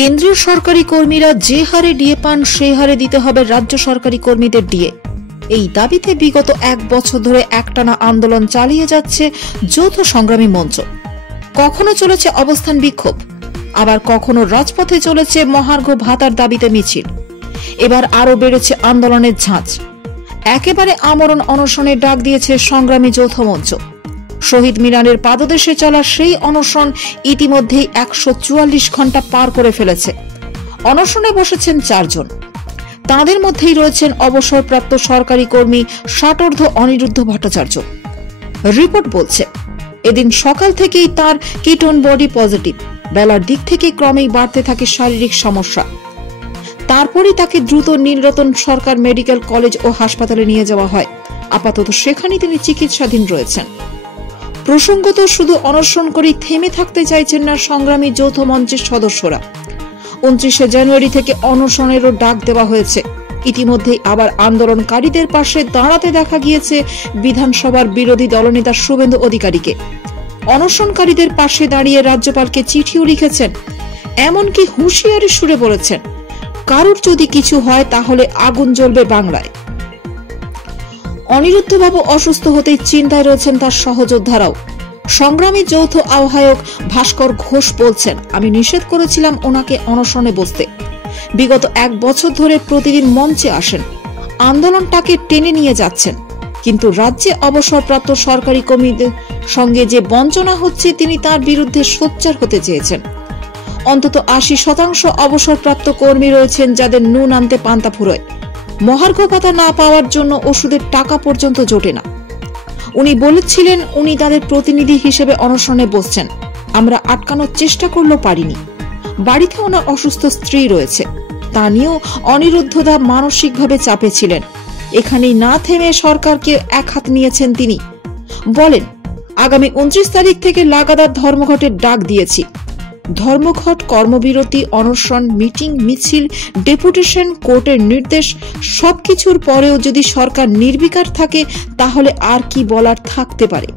কেন্দ্রীয় সরকারি কর্মীরা যে হারে ডিএ পান সেই হারে দিতে হবে রাজ্য সরকারি কর্মীদের ডিএ। এই দাবিতে বিগত 1 বছর ধরে একটানা আন্দোলন চালিয়ে যাচ্ছে যৌথ সংগ্রামী মঞ্চ। কখনো চলেছে অবস্থান বিক্ষোভ, আবার কখনো রাজপথে চলেছে মহার্ঘ ভাতার দাবিতে মিছিল। এবার আরো বেড়েছে আন্দোলনের ঝাঁজ। একেবারে আমরণ অনশনের ডাক দিয়েছে সংগ্রামী যৌথ মঞ্চ। শহীদ মিনারের পাদদেশে চলা সেই অনশন ইতিমধ্যেই 144 ঘন্টা পার করে ফেলেছে। অনশনে বসেছেন 4 জন। তাদের মধ্যেই রয়েছেন অবসরপ্রাপ্ত সরকারি কর্মী ষাটোর্ধ্ব অনিরুদ্ধ ভট্টাচার্য। রিপোর্ট বলছে, এদিন সকাল থেকেই তার কিটোন বডি পজিটিভ। বেলার দিক থেকে ক্রমেই বাড়তে থাকে শারীরিক সমস্যা। তারপরই তাকে দ্রুত নীলরতন সরকার মেডিকেল কলেজ ও হাসপাতালে নিয়ে যাওয়া হয়। আপাতত সেখানেই তিনি চিকিৎসাধীন রয়েছেন। প্রসঙ্গত, শুধু অনশন করেই থেমে থাকতে চাইছেন না সংগ্রামী যৌথ মঞ্চের সদস্যরা। 29 জানুয়ারি থেকে অনশনেরও ডাক দেওয়া হয়েছে। ইতিমধ্যেই আবার আন্দোলনকারীদের পাশে দাঁড়াতে দেখা গিয়েছে বিধানসভার বিরোধী দলনেতা শুভেন্দু অধিকারীকে। অনশনকারীদের পাশে দাঁড়িয়ে রাজ্যপালকে চিঠিও লিখেছেন, এমনকি হুঁশিয়ারি সুরে বলেছেন, কারোর যদি কিছু হয় তাহলে আগুন জ্বলবে বাংলায়। অনিরুদ্ধবাবু অসুস্থ হতেই চিন্তায় রয়েছেন তার সহযোদ্ধারাও। সংগ্রামী যৌথ আহ্বায়ক ভাস্কর ঘোষ বলছেন, আমি নিষেধ করেছিলাম ওনাকে অনশনে বসতে। বিগত 1 বছর ধরে প্রতিদিন মঞ্চে আসেন, আন্দোলনটাকে টেনে নিয়ে যাচ্ছেন, কিন্তু রাজ্যে অবসরপ্রাপ্ত সরকারি কর্মীদের সঙ্গে যে বঞ্চনা হচ্ছে তিনি তার বিরুদ্ধে সোচ্চার হতে চেয়েছেন। অন্তত 80% অবসরপ্রাপ্ত কর্মী রয়েছেন যাদের নুন আনতে পান্তা ফুরোয়। মহার্ঘ ভাতা না পাওয়ার জন্য ওষুধের টাকা পর্যন্ত জোটে না। উনি বলেছিলেন উনি তাদের প্রতিনিধি হিসেবে অনশনে বসছেন। আমরা আটকানোর চেষ্টা করলেও পারিনি। বাড়িতে ওনার অসুস্থ স্ত্রী রয়েছে, তা নিয়েও অনিরুদ্ধদা মানসিকভাবে চাপে ছিলেন। এখানেই না থেমে সরকারকে এক হাত নিয়েছেন তিনি। বলেন, আগামী 29 তারিখ থেকে লাগাতার ধর্মঘটের ডাক দিয়েছি। ধর্মঘট, কর্মবিরতি, অনশন, মিটিং, মিছিল, ডেপুটেশন, কোর্টের নির্দেশ সবকিছুর পরেও যদি সরকার নির্বিকার থাকে তাহলে আর কি বলার থাকতে পারে।